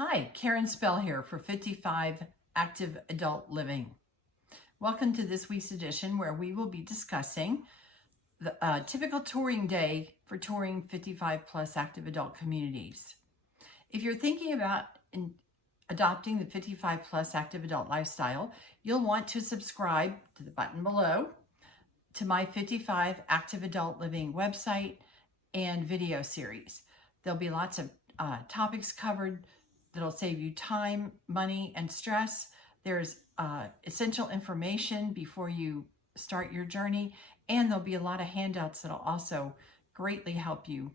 Hi, Karen Spell here for 55 Active Adult Living. Welcome to this week's edition where we will be discussing the typical touring day for touring 55 plus active adult communities. If you're thinking about adopting the 55 plus active adult lifestyle, you'll want to subscribe to the button below to my 55 Active Adult Living website and video series. There'll be lots of topics covered that'll save you time, money, and stress. There's essential information before you start your journey, and there'll be a lot of handouts that'll also greatly help you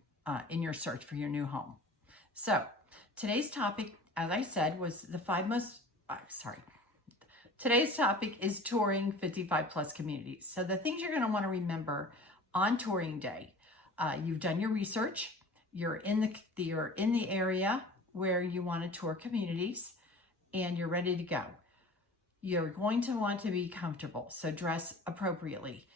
in your search for your new home. So today's topic, as I said, was the Today's topic is touring 55 plus communities. So the things you're going to want to remember on touring day, you've done your research, you're in the area where you want to tour communities, and you're ready to go. You're going to want to be comfortable, so dress appropriately.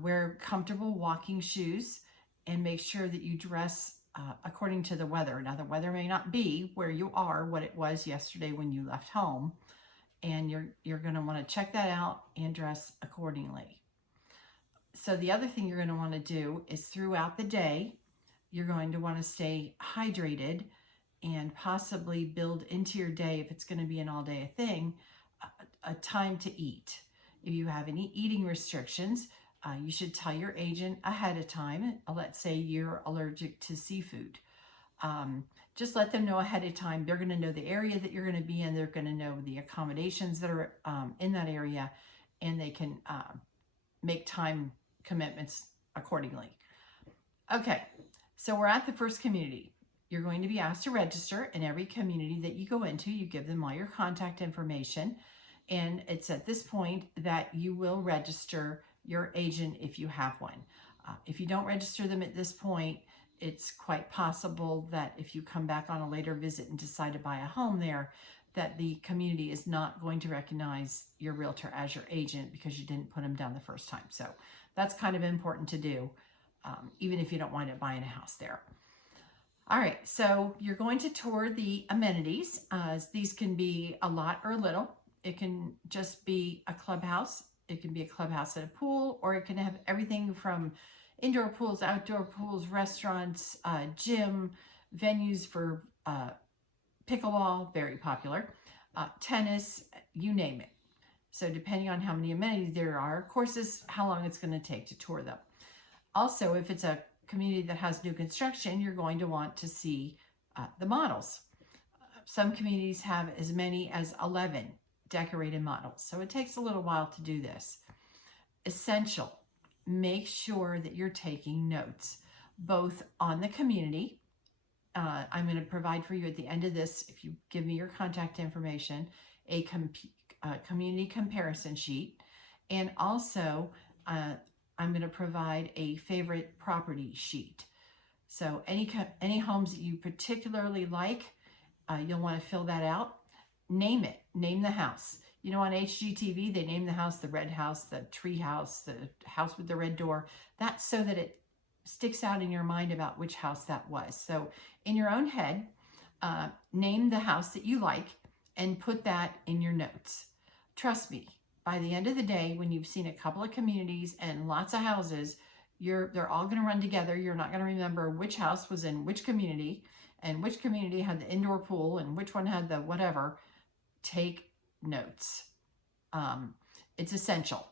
Wear comfortable walking shoes, and make sure that you dress according to the weather. Now, the weather may not be where you are what it was yesterday when you left home, and you're going to want to check that out and dress accordingly. So the other thing you're going to want to do is throughout the day, you're going to want to stay hydrated and possibly build into your day, if it's going to be an all-day thing, a time to eat. If you have any eating restrictions, you should tell your agent ahead of time. Let's say you're allergic to seafood. Just let them know ahead of time. They're going to know the area that you're going to be in. They're going to know the accommodations that are in that area, and they can make time commitments accordingly. Okay, so we're at the first community. You're going to be asked to register. In every community that you go into, you give them all your contact information. And it's at this point that you will register your agent if you have one. If you don't register them at this point, it's quite possible that if you come back on a later visit and decide to buy a home there, that the community is not going to recognize your realtor as your agent because you didn't put them down the first time. So that's kind of important to do, even if you don't wind up buying a house there. All right, so you're going to tour the amenities. These can be a lot or a little. It can just be a clubhouse. It can be a clubhouse at a pool, or it can have everything from indoor pools, outdoor pools, restaurants, gym, venues for pickleball, very popular, tennis, you name it. So depending on how many amenities there are, courses, how long it's going to take to tour them. Also, if it's a community that has new construction, you're going to want to see the models. Some communities have as many as 11 decorated models, so it takes a little while to do this. Essential, make sure that you're taking notes, both on the community. I'm going to provide for you at the end of this, if you give me your contact information, a community comparison sheet, and also I'm going to provide a favorite property sheet. So any homes that you particularly like, you'll want to fill that out. Name it. Name the house. You know, on HGTV, they name the house the red house, the tree house, the house with the red door. That's so that it sticks out in your mind about which house that was. So in your own head, name the house that you like and put that in your notes. Trust me, by the end of the day, when you've seen a couple of communities and lots of houses, they're all going to run together. You're not going to remember which house was in which community and which community had the indoor pool and which one had the whatever. Take notes. It's essential.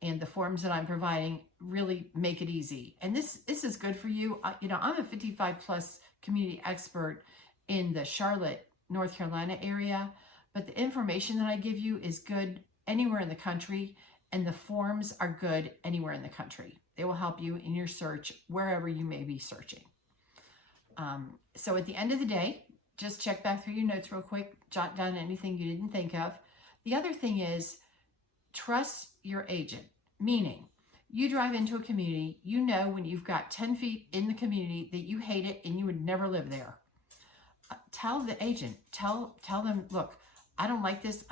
And the forms that I'm providing really make it easy. And this is good for you. I'm a 55 plus community expert in the Charlotte, North Carolina area, but the information that I give you is good anywhere in the country, and the forms are good anywhere in the country. They will help you in your search wherever you may be searching. So at the end of the day, just check back through your notes real quick, jot down anything you didn't think of. The other thing is trust your agent, meaning you drive into a community, you know when you've got 10 feet in the community that you hate it and you would never live there. Tell the agent, tell them, look, I don't like this.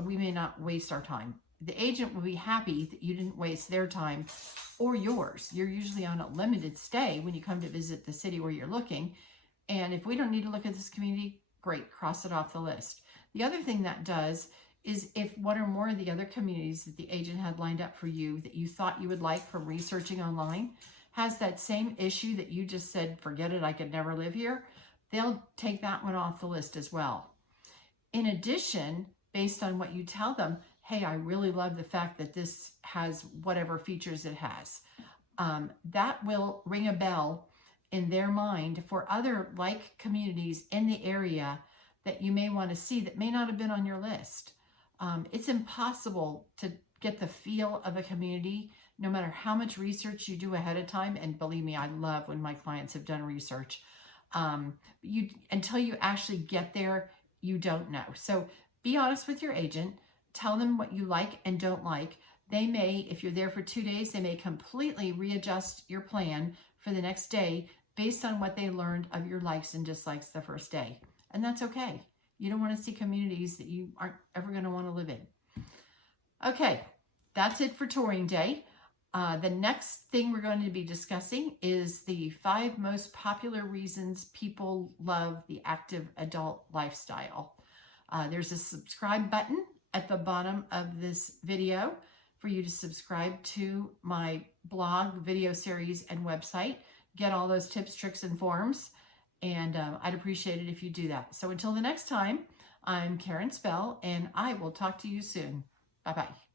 We may not waste our time. The agent will be happy that you didn't waste their time or yours. You're usually on a limited stay when you come to visit the city where you're looking. And if we don't need to look at this community, great, cross it off the list. The other thing that does is if one or more of the other communities that the agent had lined up for you that you thought you would like from researching online has that same issue that you just said, forget it, I could never live here, they'll take that one off the list as well. In addition, based on what you tell them, hey, I really love the fact that this has whatever features it has. That will ring a bell in their mind for other like communities in the area that you may want to see that may not have been on your list. It's impossible to get the feel of a community no matter how much research you do ahead of time. And believe me, I love when my clients have done research. Until you actually get there, you don't know. So be honest with your agent. Tell them what you like and don't like. They may, if you're there for 2 days, they may completely readjust your plan for the next day based on what they learned of your likes and dislikes the first day. And that's okay. You don't want to see communities that you aren't ever going to want to live in. Okay, that's it for touring day. The next thing we're going to be discussing is the 5 most popular reasons people love the active adult lifestyle. There's a subscribe button at the bottom of this video for you to subscribe to my blog, video series, and website. Get all those tips, tricks, and forms, and I'd appreciate it if you do that. So until the next time, I'm Karen Spell, and I will talk to you soon. Bye-bye.